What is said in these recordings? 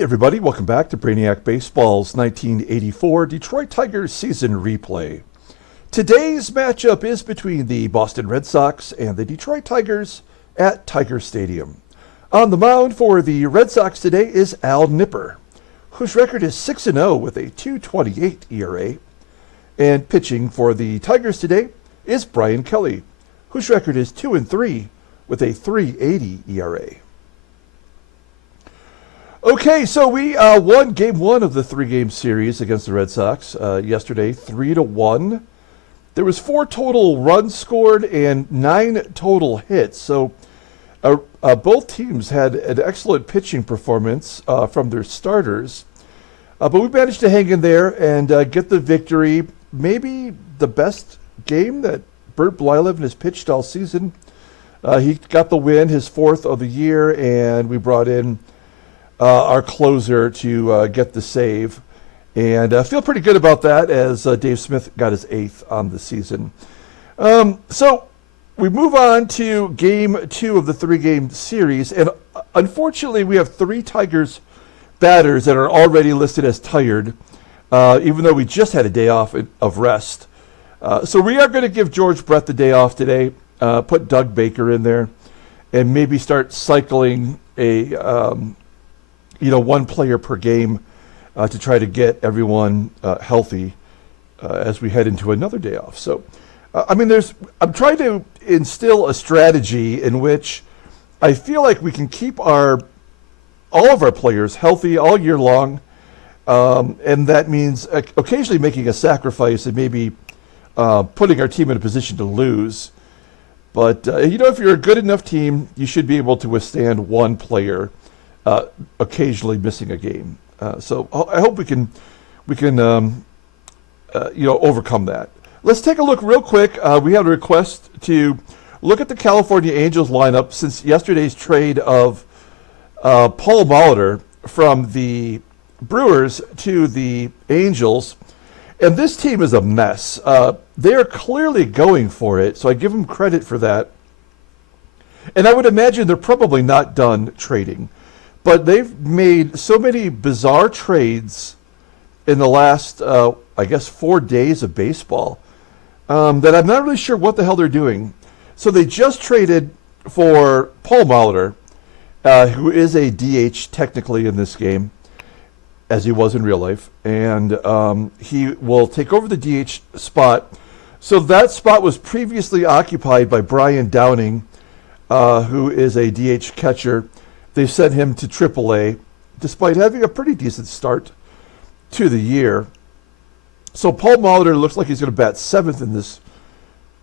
Hey everybody, welcome back to Brainiac Baseball's 1984 Detroit Tigers season replay. Today's matchup is between the Boston Red Sox and the Detroit Tigers at Tiger Stadium. On the mound for the Red Sox today is Al Nipper, whose record is 6-0 with a 2.28 ERA. And pitching for the Tigers today is Bryan Kelly, whose record is 2-3 with a 3.80 ERA. Okay, so we won Game 1 of the three-game series against the Red Sox yesterday, 3-1. There was 4 total runs scored and 9 total hits. So both teams had an excellent pitching performance from their starters. But we managed to hang in there and get the victory. Maybe the best game that Bert Blyleven has pitched all season. He got the win, his 4th of the year, and we brought in our closer to get the save. And feel pretty good about that as Dave Smith got his 8th on the season. So we move on to Game 2 of the three-game series. And unfortunately, we have 3 Tigers batters that are already listed as tired, even though we just had a day off of rest. So we are going to give George Brett the day off today, put Doug Baker in there, and maybe start cycling a one player per game to try to get everyone healthy as we head into another day off. So, I'm trying to instill a strategy in which I feel like we can keep all of our players healthy all year long, and that means occasionally making a sacrifice and maybe putting our team in a position to lose. But if you're a good enough team, you should be able to withstand one player occasionally missing a game. So I hope we can overcome that. Let's take a look real quick. We had a request to look at the California Angels lineup since yesterday's trade of Paul Molitor from the Brewers to the Angels. And this team is a mess. They're clearly going for it, so I give them credit for that. And I would imagine they're probably not done trading. But they've made so many bizarre trades in the last, 4 days of baseball that I'm not really sure what the hell they're doing. So they just traded for Paul Molitor, who is a DH technically in this game, as he was in real life. And he will take over the DH spot. So that spot was previously occupied by Brian Downing, who is a DH catcher. They sent him to AAA, despite having a pretty decent start to the year. So Paul Molitor looks like he's going to bat 7th in this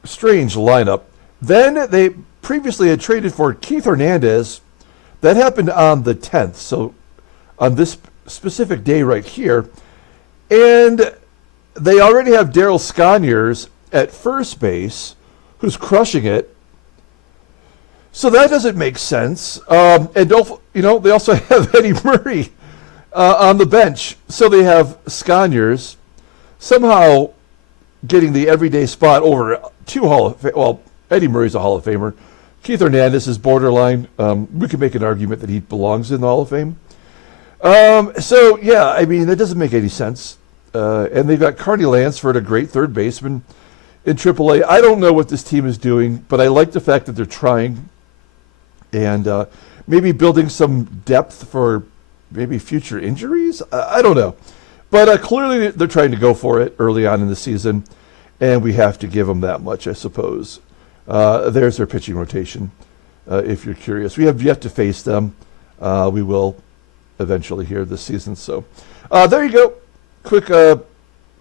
strange lineup. Then they previously had traded for Keith Hernandez. That happened on the 10th, so on this specific day right here. And they already have Daryl Sconiers at first base, who's crushing it. So that doesn't make sense. And they also have Eddie Murray on the bench. So they have Sconiers somehow getting the everyday spot over 2 Hall of Fame. Well, Eddie Murray's a Hall of Famer. Keith Hernandez is borderline. We can make an argument that he belongs in the Hall of Fame. That doesn't make any sense. And they've got Carney Lansford, a great third baseman in AAA. I don't know what this team is doing, but I like the fact that they're trying. And maybe building some depth for maybe future injuries? I don't know. But clearly they're trying to go for it early on in the season, and we have to give them that much, I suppose. There's their pitching rotation, if you're curious. We have yet to face them. We will eventually here this season. So there you go. Quick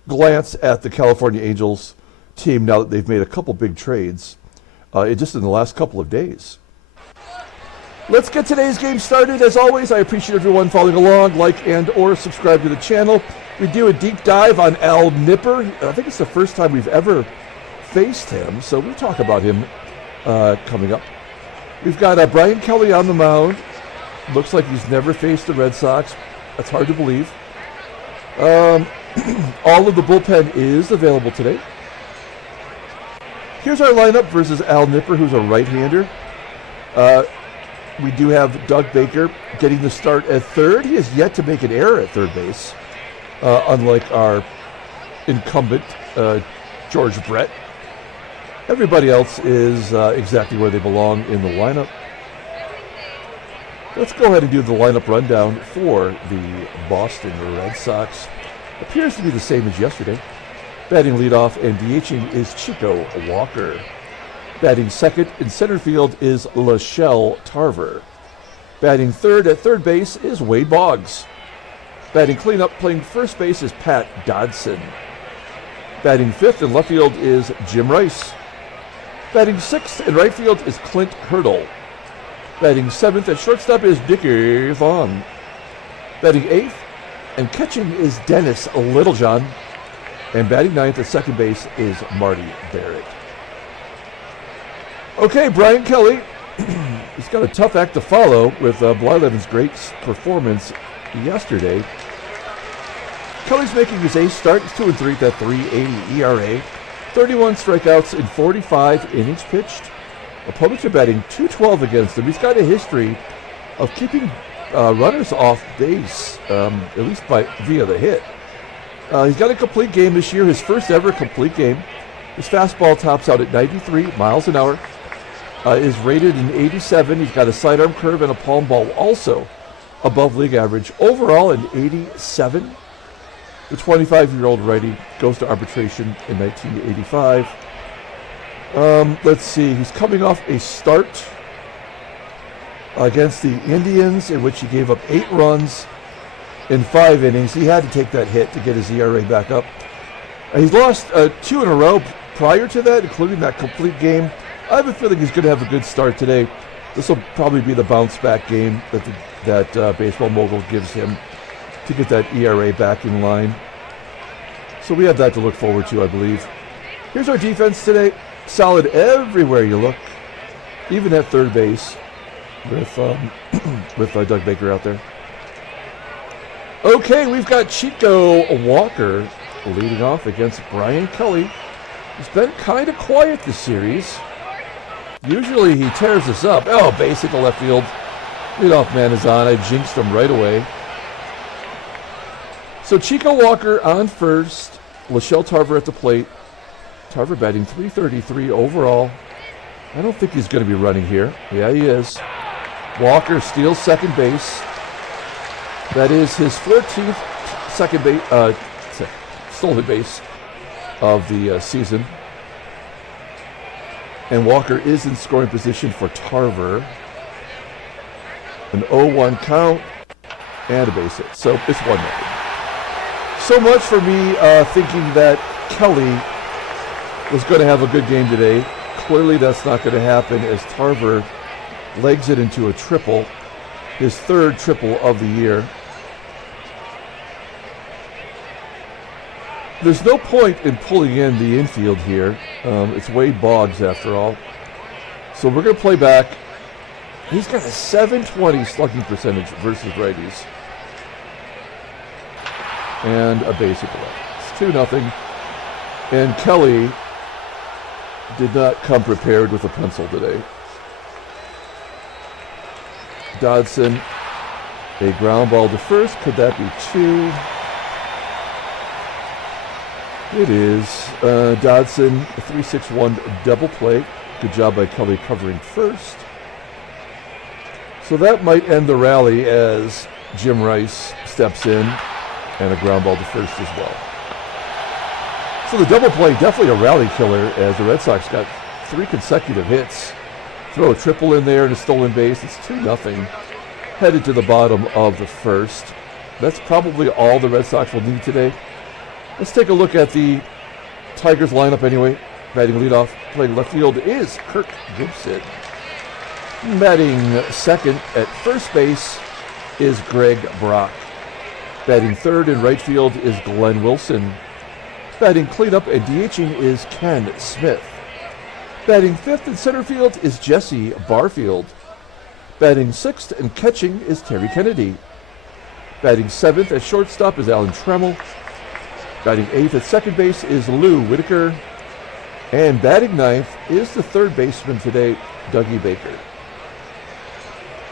glance at the California Angels team now that they've made a couple big trades just in the last couple of days. Let's get today's game started. As always, I appreciate everyone following along, like and or subscribe to the channel. We do a deep dive on Al Nipper. I think it's the first time we've ever faced him, so we'll talk about him coming up. We've got Bryan Kelly on the mound. Looks like he's never faced the Red Sox. That's hard to believe. All of the bullpen is available today. Here's our lineup versus Al Nipper, who's a right-hander. we do have Doug Baker getting the start at third. He has yet to make an error at third base, unlike our incumbent, George Brett. Everybody else is exactly where they belong in the lineup. Let's go ahead and do the lineup rundown for the Boston Red Sox. Appears to be the same as yesterday. Batting leadoff and DHing is Chico Walker. Batting second in center field is Schelle Tarver. Batting third at third base is Wade Boggs. Batting cleanup playing first base is Pat Dodson. Batting fifth in left field is Jim Rice. Batting sixth in right field is Clint Hurdle. Batting seventh at shortstop is Dickie THON. Batting eighth and catching is Dennis Littlejohn. And batting ninth at second base is Marty Barrett. Okay, Brian Kelly. He's got a tough act to follow with Blyleven's great performance yesterday. Kelly's making his eighth start. He's 2-3 at that 3.80 ERA. 31 strikeouts in 45 innings pitched. Opponents are batting .212 against him. He's got a history of keeping runners off base, at least via the hit. He's got a complete game this year, his first ever complete game. His fastball tops out at 93 miles an hour. Is rated in 87. He's got a sidearm curve and a palm ball also above league average. Overall an 87. The 25-year-old righty goes to arbitration in 1985. Let's see, he's coming off a start against the Indians in which he gave up 8 runs in 5 innings. He had to take that hit to get his ERA back up. He's lost 2 in a row prior to that, including that complete game. I have a feeling he's going to have a good start today. This will probably be the bounce-back game that Baseball Mogul gives him to get that ERA back in line. So we have that to look forward to, I believe. Here's our defense today. Solid everywhere you look, even at third base with Doug Baker out there. Okay, we've got Chico Walker leading off against Brian Kelly. He's been kind of quiet this series. Usually he tears us up. Oh, basic to left field. Leadoff man is on. I jinxed him right away. So Chico Walker on first. Schelle Tarver at the plate. Tarver batting .333 overall. I don't think he's going to be running here. Yeah, he is. Walker steals second base. That is his 14th stolen base of the season. And Walker is in scoring position for Tarver. An 0-1 count and a base hit. So it's 1-0. So much for me thinking that Kelly was going to have a good game today. Clearly that's not going to happen as Tarver legs it into a triple, his third triple of the year. There's no point in pulling in the infield here. It's Wade Boggs after all. So we're going to play back. He's got a .720 slugging percentage versus righties. And a basic hit. It's 2-0. And Kelly did not come prepared with a pencil today. Dodson, a ground ball to first. Could that be 2? It is. Dodson, a 3-6-1 double play. Good job by Kelly covering first. So that might end the rally as Jim Rice steps in and a ground ball to first as well. So the double play, definitely a rally killer as the Red Sox got 3 consecutive hits. Throw a triple in there and a stolen base. It's 2-0. Headed to the bottom of the first. That's probably all the Red Sox will need today. Let's take a look at the Tigers lineup anyway. Batting leadoff, playing left field is Kirk GIBSON. Batting second at first base is Greg Brock. Batting third in right field is Glenn Wilson. Batting cleanup and DHing is Ken Smith. Batting fifth in center field is Jesse Barfield. Batting sixth and catching is Terry Kennedy. Batting seventh at shortstop is Alan Trammell. Batting eighth at second base is Lou Whitaker. And batting ninth is the third baseman today, Dougie Baker.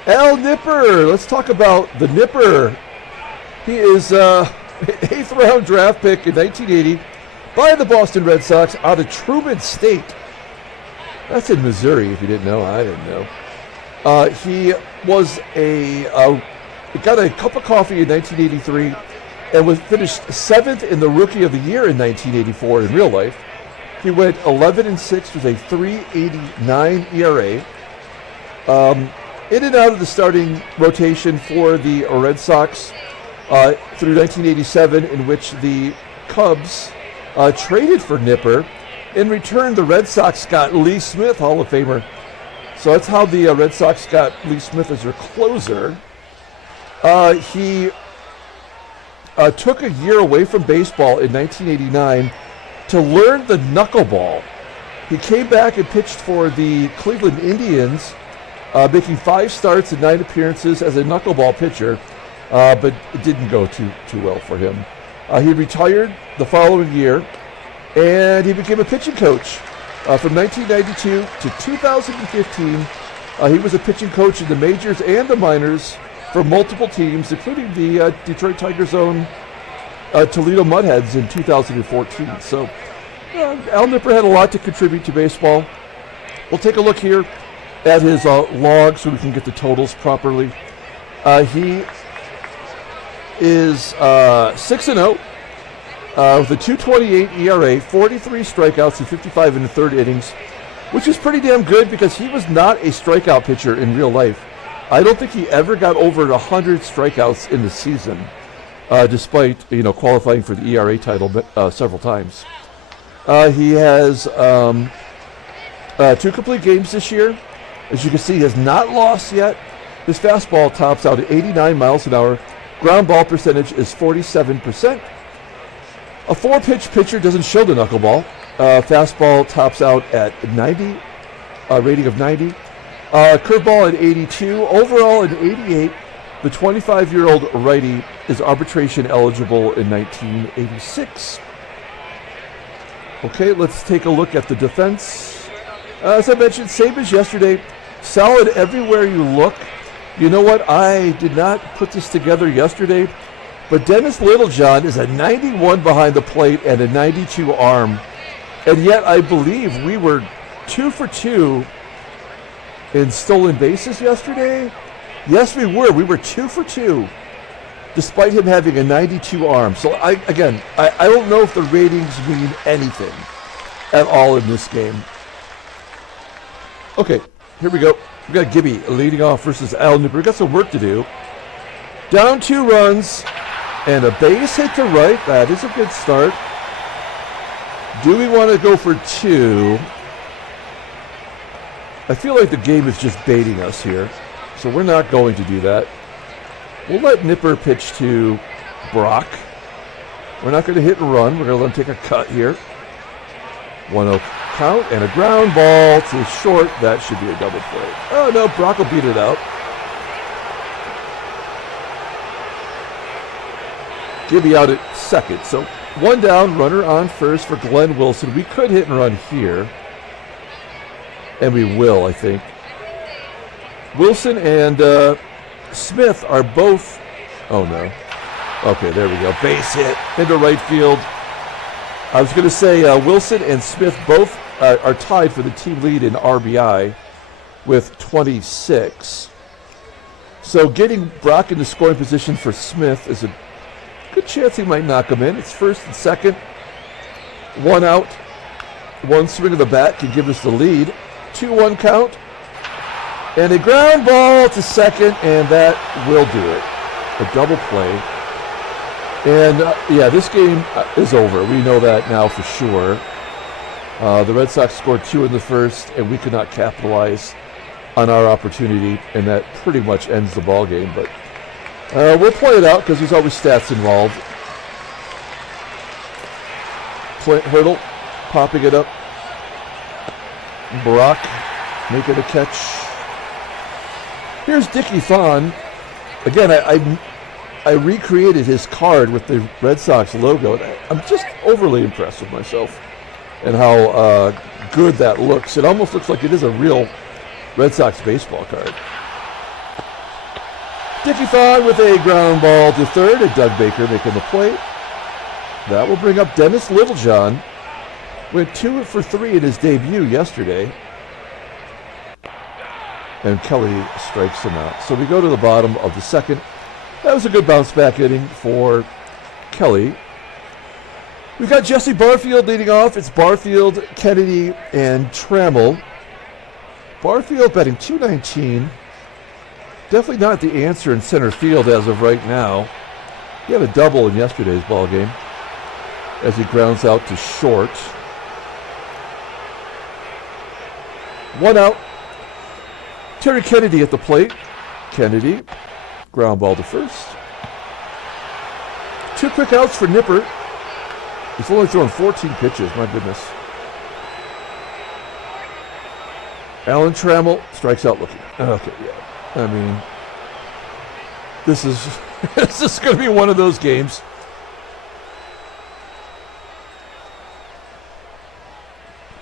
Al Nipper. Let's talk about the Nipper. He is 8th round draft pick in 1980 by the Boston Red Sox out of Truman State. That's in Missouri, if you didn't know. I didn't know. He was got a cup of coffee in 1983 and was finished 7th in the Rookie of the Year in 1984 in real life. He went 11-6 with a 3.89 ERA. In and out of the starting rotation for the Red Sox through 1987, in which the Cubs traded for Nipper. In return, the Red Sox got Lee Smith, Hall of Famer. So that's how the Red Sox got Lee Smith as their closer. He took a year away from baseball in 1989 to learn the knuckleball. He came back and pitched for the Cleveland Indians, making 5 starts and 9 appearances as a knuckleball pitcher, but it didn't go too well for him. He retired the following year, and he became a pitching coach. From 1992 to 2015, he was a pitching coach in the majors and the minors for multiple teams, including the Detroit Tigers' own Toledo Mudheads in 2014. So Al Nipper had a lot to contribute to baseball. We'll take a look here at his log so we can get the totals properly. He is 6-0 with a 2.28 ERA, 43 strikeouts in 55 1/3 innings, which is pretty damn good because he was not a strikeout pitcher in real life. I don't think he ever got over 100 strikeouts in the season, despite qualifying for the ERA title several times. He has 2 complete games this year. As you can see, he has not lost yet. His fastball tops out at 89 miles an hour. Ground ball percentage is 47%. A 4-pitch pitcher doesn't show the knuckleball. Fastball tops out at 90, rating of 90. Curveball at 82. Overall at 88. The 25-year-old righty is arbitration eligible in 1986. Okay, let's take a look at the defense. As I mentioned, same as yesterday, solid everywhere you look. You know what? I did not put this together yesterday, but Dennis Littlejohn is a 91 behind the plate and a 92 arm. And yet I believe we were 2 for 2 in stolen bases yesterday. Yes, we were. We were 2 for 2, despite him having a 92 arm. So I don't know if the ratings mean anything at all in this game. Okay, here we go. We got Gibby leading off versus Al Nipper. We got some work to do. Down 2 runs and a base hit to right. That is a good start. Do we want to go for 2? I feel like the game is just baiting us here, so we're not going to do that. We'll let Nipper pitch to Brock. We're not going to hit and run. We're going to let him take a cut here. 1-0 count and a ground ball to short. That should be a double play. Oh no, Brock will beat it out. Gibby out at second. So 1 down, runner on first for Glenn Wilson. We could hit and run here. And we will, I think. Wilson and Smith are both... Oh no. Okay, there we go. Base hit into right field. I was going to say Wilson and Smith both are tied for the team lead in RBI with 26. So getting Brock into scoring position for Smith is a good chance he might knock him in. It's first and second. 1 out. 1 swing of the bat can give us the lead. 2-1 count. And a ground ball to second, and that will do it. A double play. And, yeah, this game is over. We know that now for sure. The Red Sox scored 2 in the first, and we could not capitalize on our opportunity, and that pretty much ends the ball game. But we'll play it out because there's always stats involved. Clint Hurdle popping it up. Brock making a catch. Here's Dickie THON. Again, I recreated his card with the Red Sox logo. I'm just overly impressed with myself and how good that looks. It almost looks like it is a real Red Sox baseball card. Dickie THON with a ground ball to third, and Doug Baker making the play. That will bring up Dennis Littlejohn. Went 2 for 3 in his debut yesterday. And Kelly strikes him out. So we go to the bottom of the second. That was a good bounce back inning for Kelly. We've got Jesse Barfield leading off. It's Barfield, Kennedy, and Trammell. Barfield batting .219. Definitely not the answer in center field as of right now. He had a double in yesterday's ball game as he grounds out to short. 1 out. Terry Kennedy at the plate. Kennedy, ground ball to first. 2 quick outs for Nipper. He's only thrown 14 pitches, my goodness. Alan Trammell strikes out looking. Okay, yeah. I mean, this is this is going to be one of those games.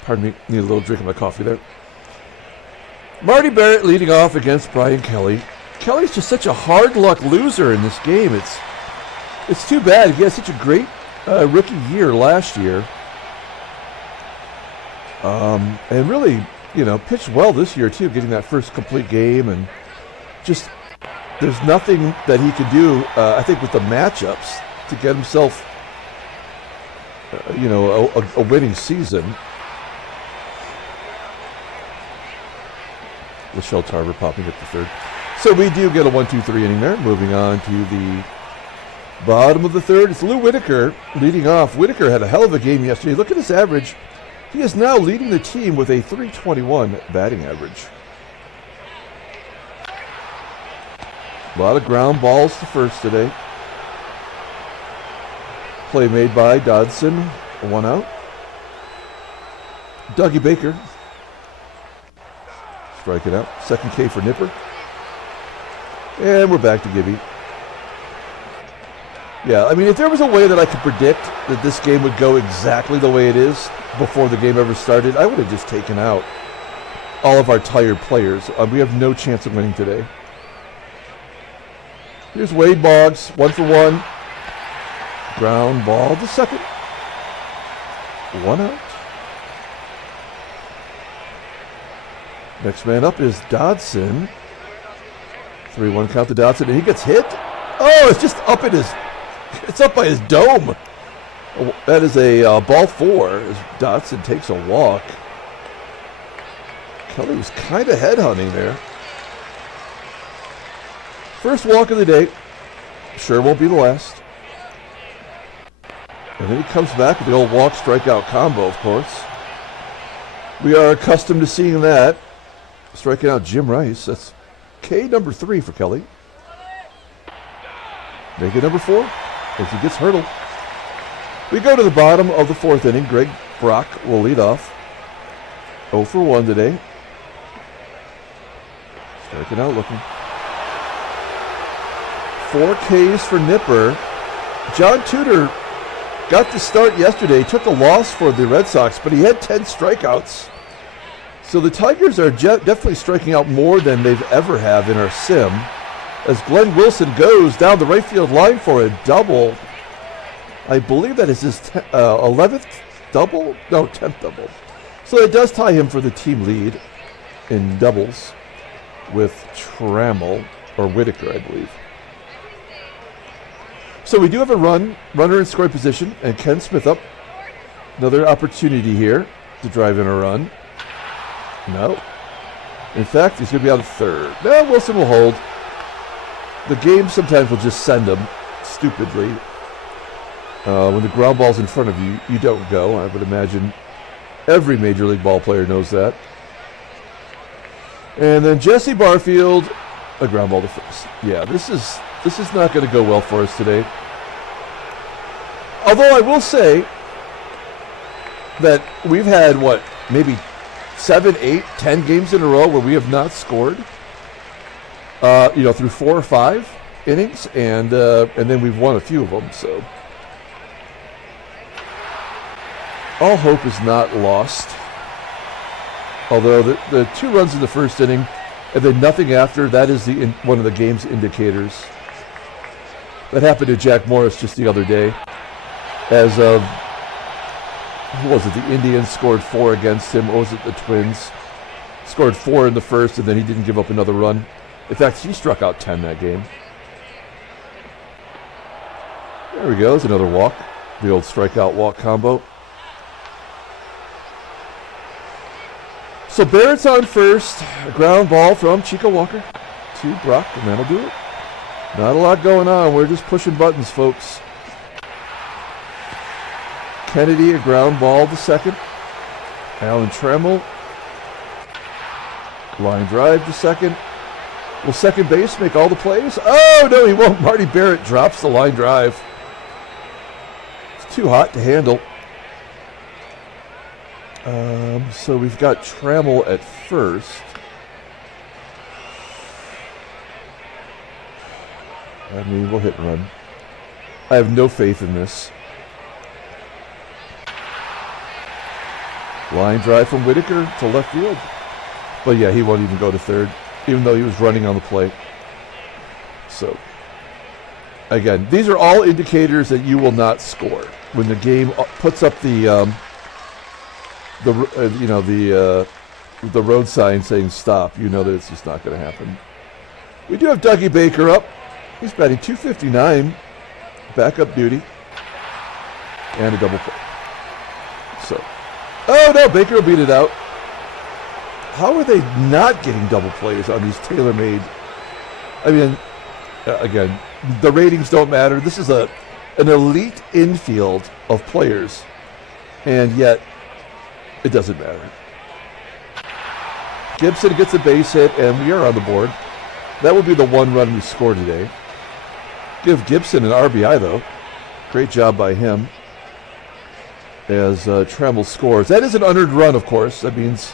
Pardon me, need a little drink of my coffee there. Marty Barrett leading off against Brian Kelly. Kelly's just such a hard luck loser in this game. It's too bad. He had such a great rookie year last year. And really, pitched well this year too, getting that first complete game, and just there's nothing that he could do, I think, with the matchups to get himself, a winning season. Schelle TARVER popping up the third. So we do get a 1-2-3 inning there. Moving on to the bottom of the third. It's Lou Whitaker leading off. Whitaker had a hell of a game yesterday. Look at his average. He is now leading the team with a .321 batting average. A lot of ground balls to first today. Play made by DODSON. 1 out. Dougie Baker. Striking out. Second K for Nipper. And we're back to Gibby. Yeah, I mean, if there was a way that I could predict that this game would go exactly the way it is before the game ever started, I would have just taken out all of our tired players. We have no chance of winning today. Here's Wade Boggs, 1 for 1. Ground ball to second. 1 out. Next man up is Dodson. 3-1 count to Dodson, and he gets hit. Oh, it's just up in his... It's up by his dome. That is a ball 4 as Dodson takes a walk. Kelly was kind of headhunting there. First walk of the day. Sure won't be the last. And then he comes back with the old walk strikeout combo, of course. We are accustomed to seeing that. Striking out Jim Rice. That's K number 3 for Kelly. Make it number 4 as he gets hurdled. We go to the bottom of the 4th inning. Greg Brock will lead off. 0 for 1 today. Striking out looking. 4 Ks for Nipper. John Tudor got the start yesterday. Took a loss for the Red Sox, but he had 10 strikeouts. So the Tigers are definitely striking out more than they've ever have in our sim. As Glenn Wilson goes down the right field line for a double. I believe that is his 11th double? No, 10th double. So it does tie him for the team lead in doubles with Trammell, or Whitaker, I believe. So we do have a runner in scoring position, and Ken Smith up. Another opportunity here to drive in a run. No. In fact, he's going to be out of third. No, Wilson will hold. The game sometimes will just send him, stupidly. When the ground ball's in front of you, you don't go. I would imagine every Major League ball player knows that. And then Jesse Barfield, a ground ball to first. Yeah, this is not going to go well for us today. Although I will say that we've had, maybe 7, 8, 10 games in a row where we have not scored, through 4 or 5 innings, and then we've won a few of them. So all hope is not lost. Although the 2 runs in the first inning and then nothing after, that is one of the game's indicators. That happened to Jack Morris just the other day. As who was it? The Indians scored 4 against him. Or was it the Twins? Scored 4 in the first, and then he didn't give up another run. In fact, he struck out 10 that game. There we go. There's another walk. The old strikeout walk combo. So Barrett's on first. A ground ball from Chico Walker to Brock, and that'll do it. Not a lot going on. We're just pushing buttons, folks. Kennedy, a ground ball to second. Alan Trammell. Line drive to second. Will second base make all the plays? Oh, no, he won't. Marty Barrett drops the line drive. It's too hot to handle. So we've got Trammell at first. I mean, we'll hit and run. I have no faith in this. Line drive from Whitaker to left field. But yeah, he won't even go to third, even though he was running on the plate. So, again, these are all indicators that you will not score. When the game puts up the road sign saying stop, you know that it's just not going to happen. We do have Dougie Baker up. He's batting .259, backup duty, and a double play. So, oh no, Baker will beat it out. How are they not getting double plays on these tailor-made? I mean, again, the ratings don't matter. This is an elite infield of players, and yet it doesn't matter. Gibson gets a base hit, and we are on the board. That will be the one run we score today. Give Gibson an RBI, though. Great job by him as Trammell scores. That is an unearned run, of course. That means,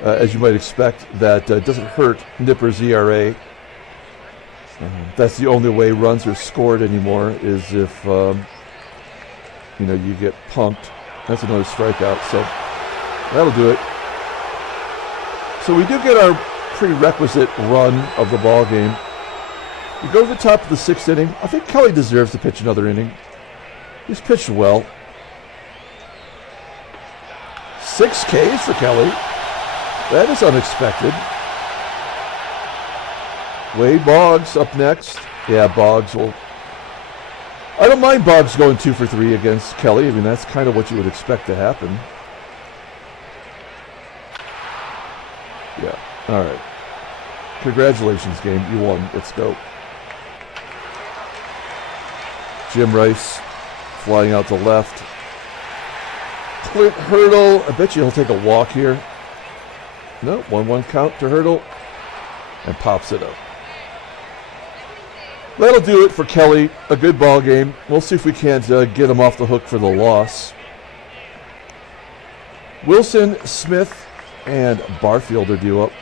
as you might expect, that doesn't hurt Nipper's ERA. That's the only way runs are scored anymore, is if you get punked. That's another strikeout, so that'll do it. So we do get our prerequisite run of the ball game. We go to the top of the 6th inning. I think Kelly deserves to pitch another inning. He's pitched well. 6 Ks for Kelly. That is unexpected. Wade Boggs up next. Yeah, Boggs will... I don't mind Boggs going 2 for 3 against Kelly. I mean, that's kind of what you would expect to happen. Yeah, all right. Congratulations, game. You won. Let's go. Jim Rice flying out to left. Clint Hurdle. I bet you he'll take a walk here. No, 1-1 count to Hurdle. And pops it up. That'll do it for Kelly. A good ball game. We'll see if we can't get him off the hook for the loss. Wilson, Smith, and Barfield are due up.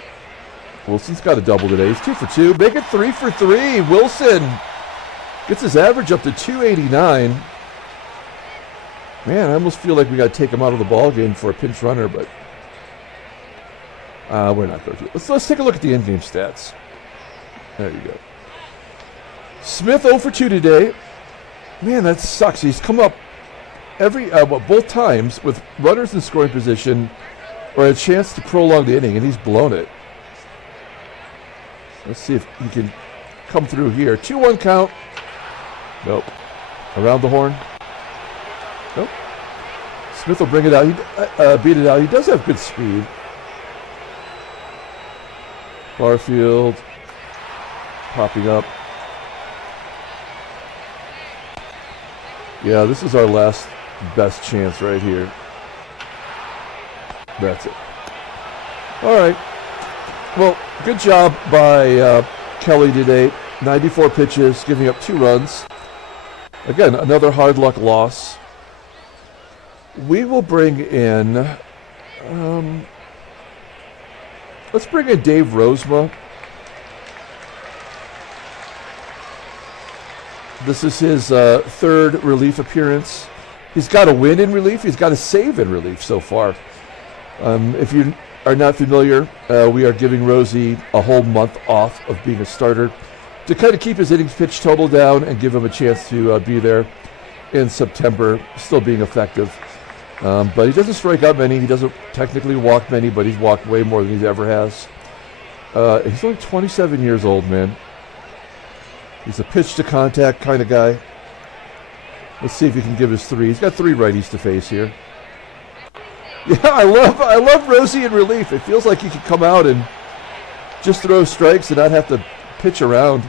Wilson's got a double today. He's 2 for 2. Make it 3 for 3. Wilson gets his average up to 289. Man, I almost feel like we got to take him out of the ball game for a pinch runner, but we're not going to. Let's take a look at the in-game stats. There you go. Smith 0 for 2 today. Man, that sucks. He's come up both times with runners in scoring position or a chance to prolong the inning, and he's blown it. Let's see if he can come through here. 2-1 count. Nope. Around the horn. Nope. Smith will bring it out. He beat it out. He does have good speed. Barfield popping up. Yeah, this is our last best chance right here. That's it. All right. Well, good job by Kelly today. 94 pitches, giving up 2 runs. Again, another hard luck loss. We will bring in, let's bring in Dave Rozema. This is his 3rd relief appearance. He's got a win in relief. He's got a save in relief so far. If you are not familiar, we are giving Rosie a whole month off of being a starter to kind of keep his innings pitch total down and give him a chance to be there in September, still being effective. But he doesn't strike out many. He doesn't technically walk many, but he's walked way more than he ever has. He's only 27 years old, man. He's a pitch to contact kind of guy. Let's see if he can give us 3. He's got 3 righties to face here. Yeah, I love Rosie in relief. It feels like he could come out and just throw strikes and not have to pitch around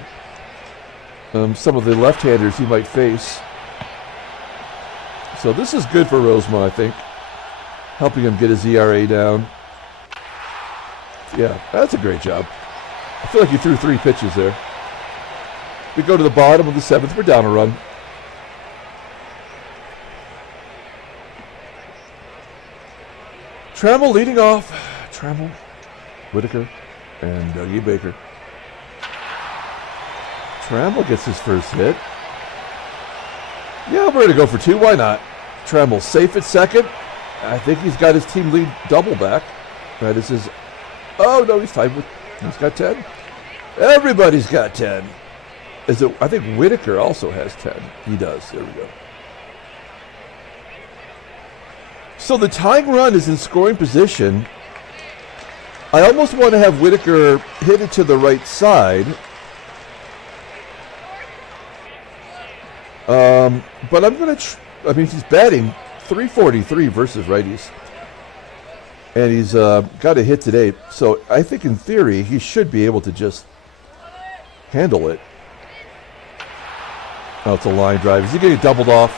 some of the left-handers he might face. So this is good for Rozema, I think, helping him get his ERA down. Yeah, that's a great job. I feel like he threw 3 pitches there. We go to the bottom of the 7th. We're down a run. Trammell leading off. Trammell, Whitaker, and Dougie Baker. Trammell gets his first hit. Yeah, we're going to go for 2. Why not? Trammell safe at second. I think he's got his team lead double back. That is his... Oh, no, he's tied with... He's got 10. Everybody's got 10. Is it? I think Whitaker also has 10. He does. There we go. So the tying run is in scoring position. I almost want to have Whitaker hit it to the right side. But I'm going to... I mean, he's batting .343 versus righties. And he's got a hit today. So I think in theory, he should be able to just handle it. Oh, it's a line drive. Is he getting doubled off?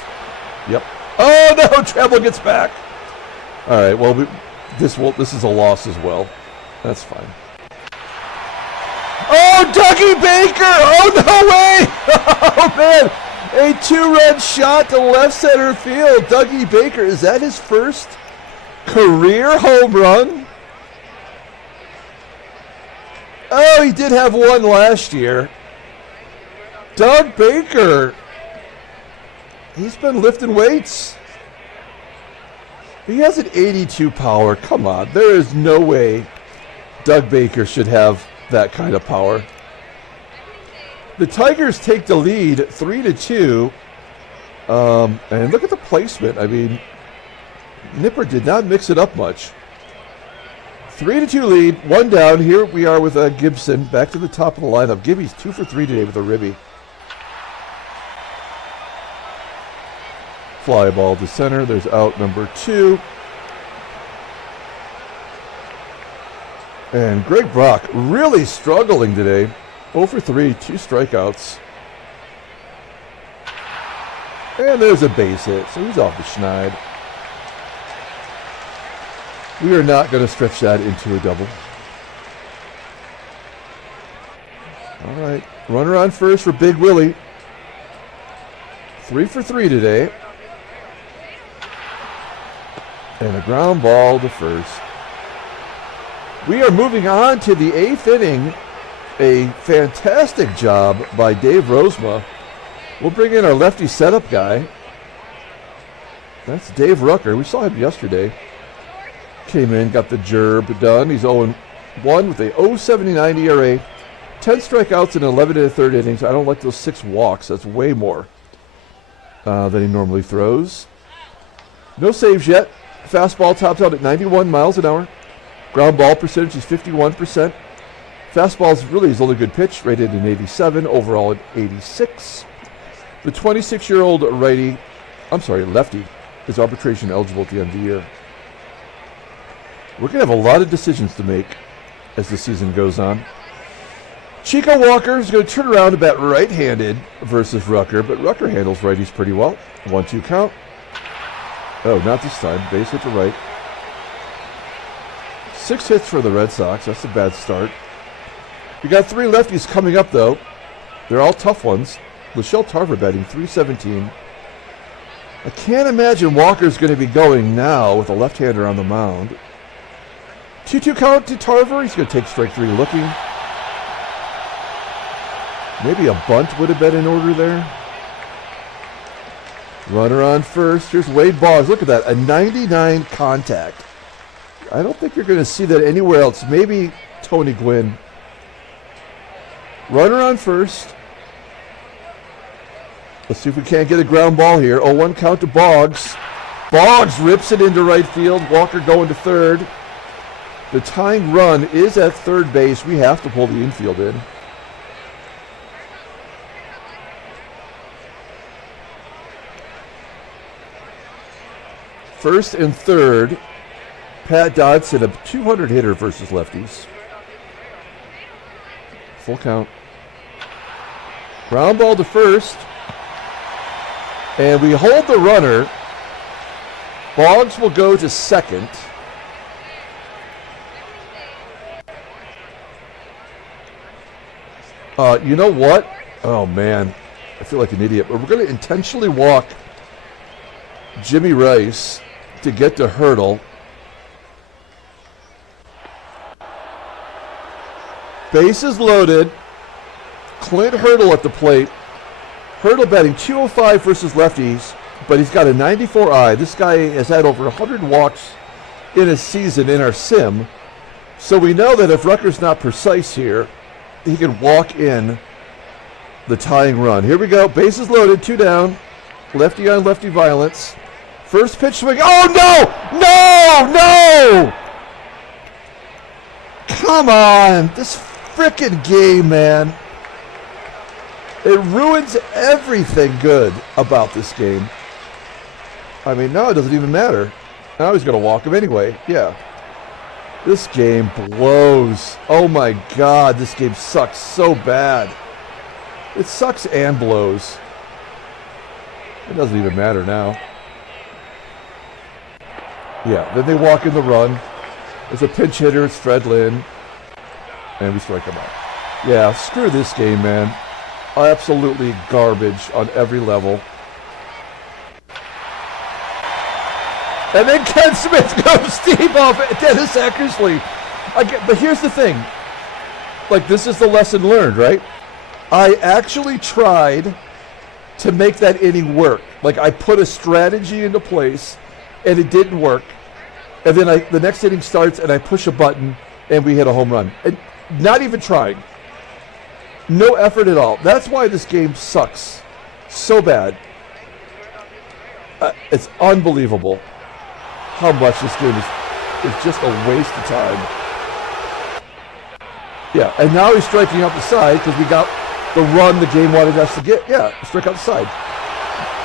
Yep. Oh, no! Trammell gets back. All right, well, this is a loss as well. That's fine. Oh, Dougie Baker! Oh, no way! Oh, man! A 2-run shot to left center field. Dougie Baker, is that his first career home run? Oh, he did have one last year. Doug Baker. He's been lifting weights. He has an 82 power. Come on. There is no way Doug Baker should have that kind of power. The Tigers take the lead 3-2. And look at the placement. I mean, Nipper did not mix it up much. 3-2 lead, 1 down. Here we are with GIBSON back to the top of the lineup. Gibby's 2 for 3 today with a ribby. Fly ball to center. There's out number 2. And Greg Brock really struggling today. 0 for 3, 2 strikeouts. And there's a base hit, so he's off the schneid. We are not going to stretch that into a double. All right, runner on first for Big Willie. 3 for 3 today. And a ground ball to first. We are moving on to the 8th inning. A fantastic job by Dave Rozema. We'll bring in our lefty setup guy. That's Dave Rucker. We saw him yesterday. Came in, got the gerb done. He's 0-1 with a .079 ERA. 10 strikeouts in 11 1/3 innings. I don't like those 6 walks. That's way more than he normally throws. No saves yet. Fastball tops out at 91 miles an hour. Ground ball percentage is 51%. Fastball is really his only good pitch, rated an 87, overall at 86. The 26-year-old lefty, is arbitration eligible at the end of the year. We're going to have a lot of decisions to make as the season goes on. Chico Walker is going to turn around to bat right-handed versus Rucker, but Rucker handles righties pretty well. 1-2 count. Oh, not this time. Base hit to right. 6 hits for the Red Sox. That's a bad start. We got 3 lefties coming up, though. They're all tough ones. Schelle TARVER batting .317. I can't imagine Walker's going to be going now with a left-hander on the mound. 2-2 count to TARVER. He's going to take strike 3 looking. Maybe a bunt would have been in order there. Runner on first. Here's Wade Boggs. Look at that. A 99 contact. I don't think you're going to see that anywhere else. Maybe Tony Gwynn. Runner on first. Let's see if we can't get a ground ball here. 0-1 count to Boggs. Boggs rips it into right field. Walker going to third. The tying run is at third base. We have to pull the infield in. First and third. Pat Dodson, a 200 hitter versus lefties. Full count. Ground ball to first. And we hold the runner. Boggs will go to second. You know what? Oh, man. I feel like an idiot. But we're going to intentionally walk Jimmy Rice to get to Hurdle. Bases loaded. Clint Hurdle at the plate. Hurdle batting 205 versus lefties, but he's got a 94 eye. This guy has had over 100 walks in a season in our sim. So we know that if Rucker's not precise here, he can walk in the tying run. Here we go. Bases loaded, 2 down. Lefty on lefty violence. First pitch swing. Oh, no! No! No! Come on. This frickin' game, man. It ruins everything good about this game. I mean, now it doesn't even matter. Now he's going to walk him anyway. Yeah. This game blows. Oh my God, this game sucks so bad. It sucks and blows. It doesn't even matter now. Yeah, then they walk in the run. There's a pinch hitter, it's Fred Lynn. And we strike him out. Yeah, screw this game, man. Absolutely garbage on every level. And then Ken Smith goes deep off Dennis Eckersley. But here's the thing. Like, this is the lesson learned, right? I actually tried to make that inning work. Like, I put a strategy into place, and it didn't work. And then the next inning starts, and I push a button, and we hit a home run. And not even trying. No effort at all. That's why this game sucks so bad. It's unbelievable how much this game is just a waste of time. Yeah, and now he's striking out the side because we got the run the game wanted us to get. Yeah, strike out the side.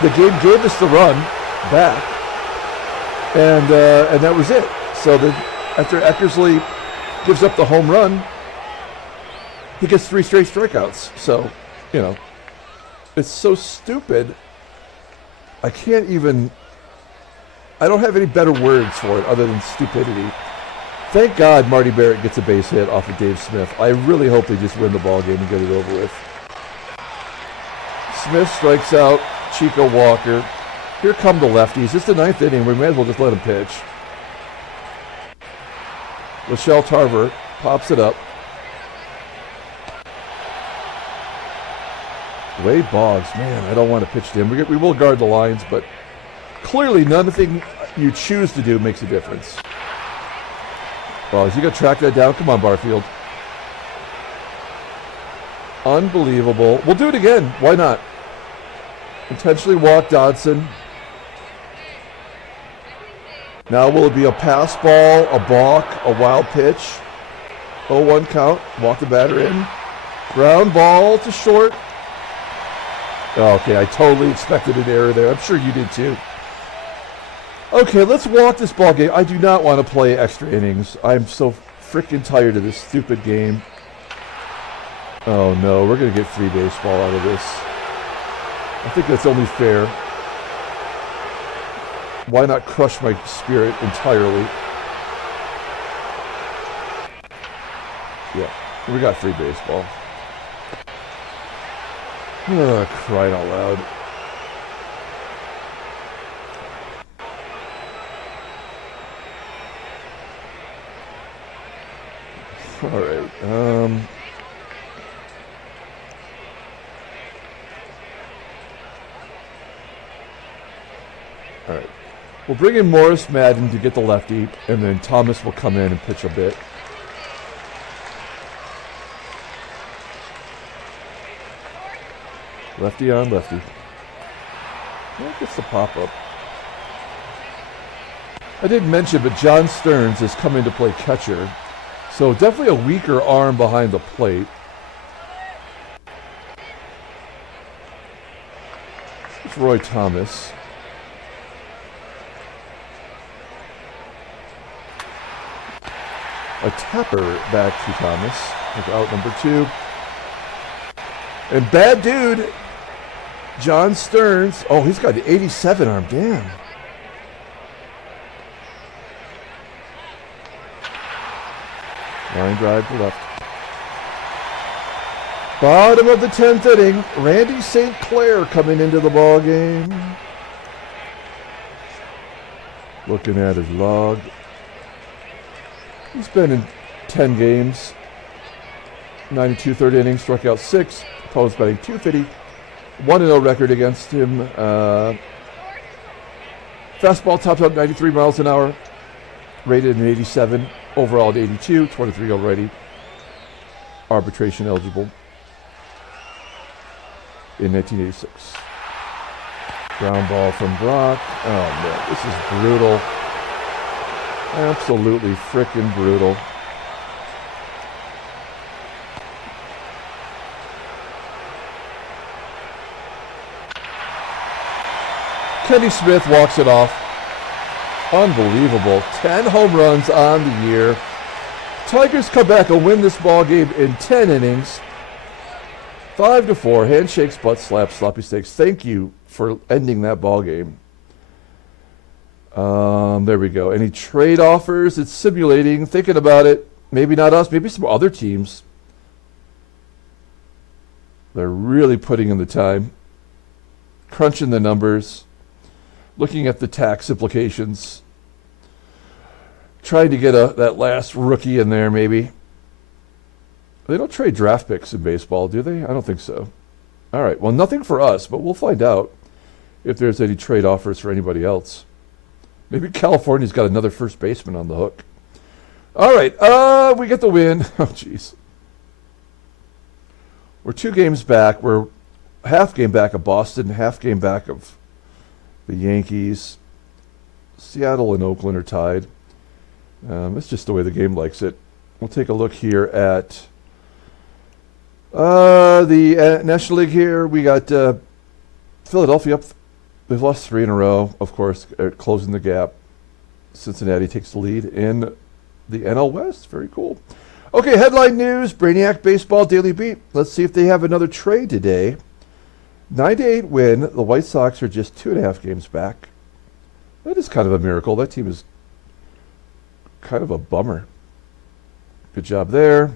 The game gave us the run back, and that was it. So after Eckersley gives up the home run, he gets 3 straight strikeouts. So, you know, it's so stupid. I don't have any better words for it other than stupidity. Thank God Marty Barrett gets a base hit off of Dave Smith. I really hope they just win the ball game and get it over with. Smith strikes out Chico Walker. Here come the lefties. It's the 9th inning. We may as well just let him pitch. Schelle Tarver pops it up. Wade Boggs, man, I don't want to pitch to him. We will guard the lines, but clearly nothing you choose to do makes a difference. Well, is he going to track that down? Come on, Barfield. Unbelievable. We'll do it again. Why not? Intentionally walk Dodson. Now will it be a pass ball, a balk, a wild pitch? 0-1 count. Walk the batter in. Ground ball to short. Okay, I totally expected an error there. I'm sure you did too. Okay, let's walk this ball game. I do not want to play extra innings. I'm so freaking tired of this stupid game. Oh no, we're going to get free baseball out of this. I think that's only fair. Why not crush my spirit entirely? Yeah, we got free baseball. Oh, crying out loud. All right. All right. We'll bring in Morris Madden to get the lefty, and then Thomas will come in and pitch a bit. Lefty on lefty. Well, gets the pop-up. I didn't mention, but John Stearns is coming to play catcher. So definitely a weaker arm behind the plate. It's Roy Thomas. A tapper back to Thomas. With out number 2. And bad dude, John Stearns. Oh, he's got the 87 arm. Damn. Line drive to left. Bottom of the 10th inning. Randy St. Clair coming into the ball game. Looking at his log. He's been in 10 games. 92 third innings, struck out 6. Opponents batting .250. 1-0 record against him. Fastball topped out 93 miles an hour. Rated an 87. Overall at 82. 23 already. Arbitration eligible. In 1986. Ground ball from Brock. Oh man, this is brutal. Absolutely frickin' brutal. Kenny Smith walks it off. Unbelievable. 10 home runs on the year. Tigers come back and win this ball game in 10 innings. 5-4. Handshakes, butt slaps, sloppy steaks. Thank you for ending that ball game. There we go. Any trade offers? It's simulating, thinking about it. Maybe not us, maybe some other teams. They're really putting in the time. Crunching the numbers. Looking at the tax implications. Trying to get that last rookie in there, maybe. They don't trade draft picks in baseball, do they? I don't think so. All right, well, nothing for us, but we'll find out if there's any trade offers for anybody else. Maybe California's got another first baseman on the hook. All right, we get the win. Oh, jeez. We're 2 games back. We're half game back of Boston, half game back of the Yankees. Seattle and Oakland are tied. It's just the way the game likes it. We'll take a look here at the National League here. We got Philadelphia up. They've lost 3 in a row, of course, closing the gap. Cincinnati takes the lead in the NL West. Very cool. Okay, headline news. Brainiac Baseball Daily Beat. Let's see if they have another trade today. 9-8 win. The White Sox are just 2.5 games back. That is kind of a miracle. That team is kind of a bummer. Good job there.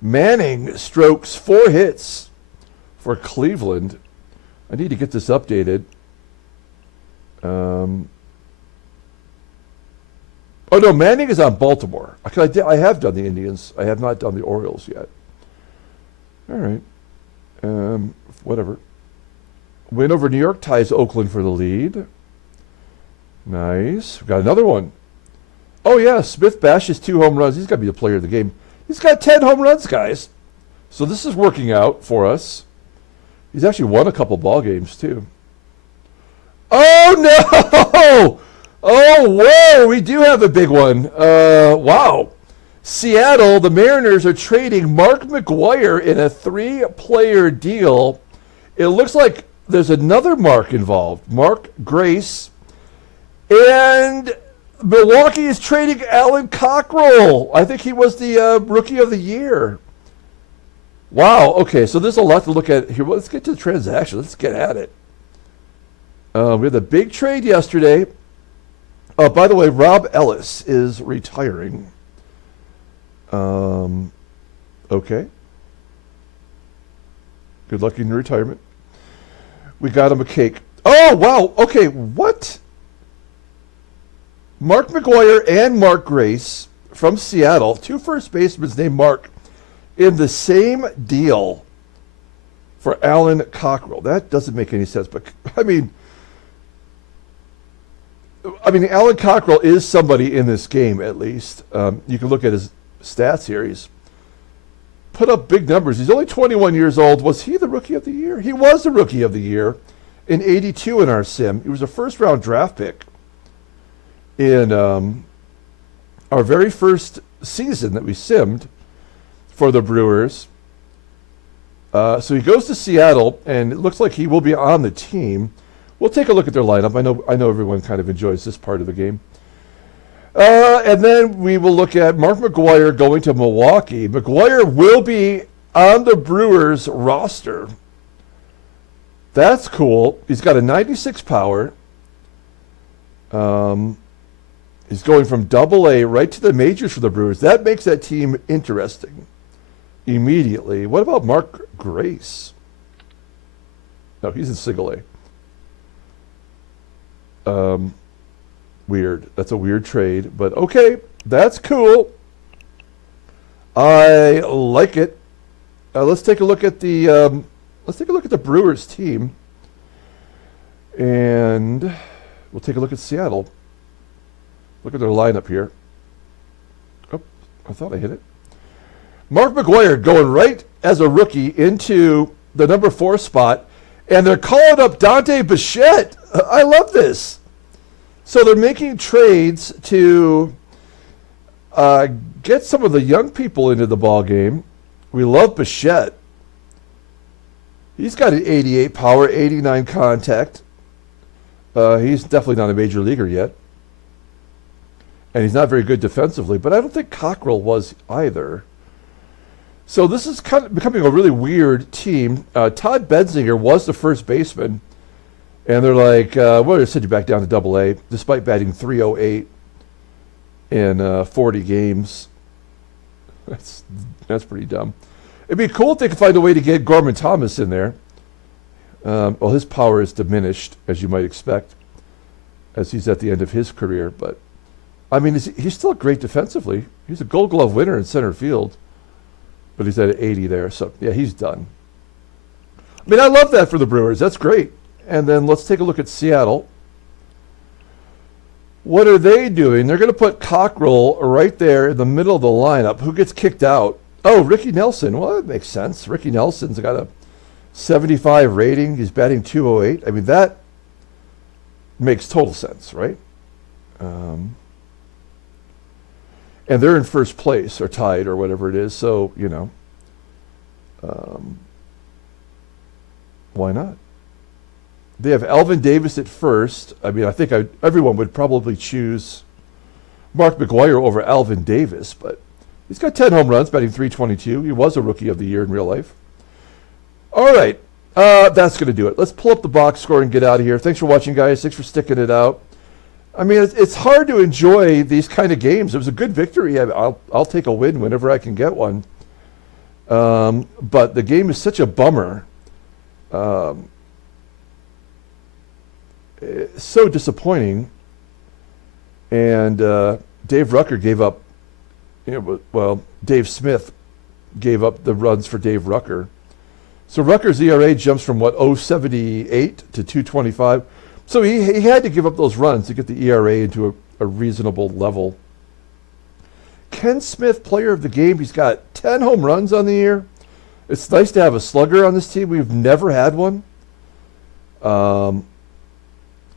Manning strokes 4 hits for Cleveland. I need to get this updated. Oh no, Manning is on Baltimore. I have done the Indians. I have not done the Orioles yet. All right. Whatever. Win over New York ties Oakland for the lead. Nice. We got another one. Oh yeah, Smith bashes 2 home runs. He's got to be the player of the game. He's got 10 home runs, guys. So this is working out for us. He's actually won a couple ball games too. Oh no! Oh whoa! We do have a big one. Wow. Seattle, the Mariners are trading Mark McGwire in a 3-player deal. It looks like there's another Mark involved. Mark Grace. And Milwaukee is trading Alan Cockrell. I think he was the Rookie of the Year. Wow. Okay, so there's a lot to look at here. Well, let's get to the transaction. Let's get at it. We had a big trade yesterday. Oh, by the way, Rob Ellis is retiring. Okay. Good luck in your retirement. We got him a cake. Oh, wow. Okay, what? Mark McGwire and Mark Grace from Seattle, 2 first basemen named Mark, in the same deal for Alan Cockrell. That doesn't make any sense, but I mean, I mean, Alan Cockrell is somebody in this game, at least. You can look at his stats here. He's put up big numbers. He's only 21 years old. Was he the Rookie of the Year? He was the Rookie of the Year in '82 in our sim. He was a first-round draft pick in our very first season that we simmed for the Brewers. So he goes to Seattle, and it looks like he will be on the team. We'll take a look at their lineup. I know everyone kind of enjoys this part of the game. And then we will look at Mark McGwire going to Milwaukee. McGwire will be on the Brewers roster. That's cool. He's got a 96 power. He's going from Double-A right to the majors for the Brewers. That makes that team interesting immediately. What about Mark Grace? No, he's in Single-A. Weird. That's a weird trade, but okay, that's cool. I like it. Let's take a look at the Brewers team, and we'll take a look at Seattle. Look at their lineup here. Oh, I thought I hit it. Mark McGwire going right as a rookie into the number 4 spot, and they're calling up Dante Bichette. I love this. So they're making trades to get some of the young people into the ball game. We love Bichette. He's got an 88 power, 89 contact. He's definitely not a major leaguer yet. And he's not very good defensively, but I don't think Cockrell was either. So this is kind of becoming a really weird team. Todd Benzinger was the first baseman. And they're like, we're going to send you back down to Double-A, despite batting .308 in 40 games. That's pretty dumb. It'd be cool if they could find a way to get Gorman Thomas in there. Well, his power is diminished, as you might expect, as he's at the end of his career. But, I mean, he's still great defensively. He's a Gold Glove winner in center field. But he's at 80 there, so, yeah, he's done. I mean, I love that for the Brewers. That's great. And then let's take a look at Seattle. What are they doing? They're going to put Cockrell right there in the middle of the lineup. Who gets kicked out? Oh, Ricky Nelson. Well, that makes sense. Ricky Nelson's got a 75 rating. He's batting .208. I mean, that makes total sense, right? And they're in first place or tied or whatever it is. So, you know, why not? They have Alvin Davis at first. I mean, I think everyone would probably choose Mark McGwire over Alvin Davis, but he's got 10 home runs, batting .322. He was a Rookie of the Year in real life. All right, that's going to do it. Let's pull up the box score and get out of here. Thanks for watching, guys. Thanks for sticking it out. I mean, it's hard to enjoy these kind of games. It was a good victory. I'll take a win whenever I can get one. But the game is such a bummer. It's so disappointing. And Dave Rucker gave up, Dave Smith gave up the runs for Dave Rucker. So Rucker's ERA jumps from, .078 to .225. So he had to give up those runs to get the ERA into a reasonable level. Ken Smith, player of the game, he's got 10 home runs on the year. It's nice to have a slugger on this team. We've never had one. Glenn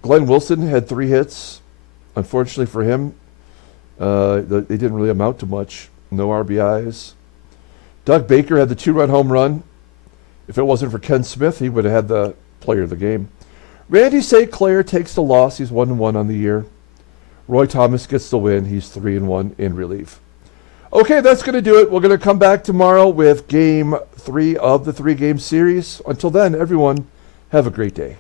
Wilson had 3 hits. Unfortunately for him, they didn't really amount to much. No RBIs. Doug Baker had the 2-run home run. If it wasn't for Ken Smith, he would have had the player of the game. Randy St. Clair takes the loss. He's 1-1 on the year. Roy Thomas gets the win. He's 3-1 in relief. Okay, that's going to do it. We're going to come back tomorrow with Game 3 of the 3-game series. Until then, everyone, have a great day.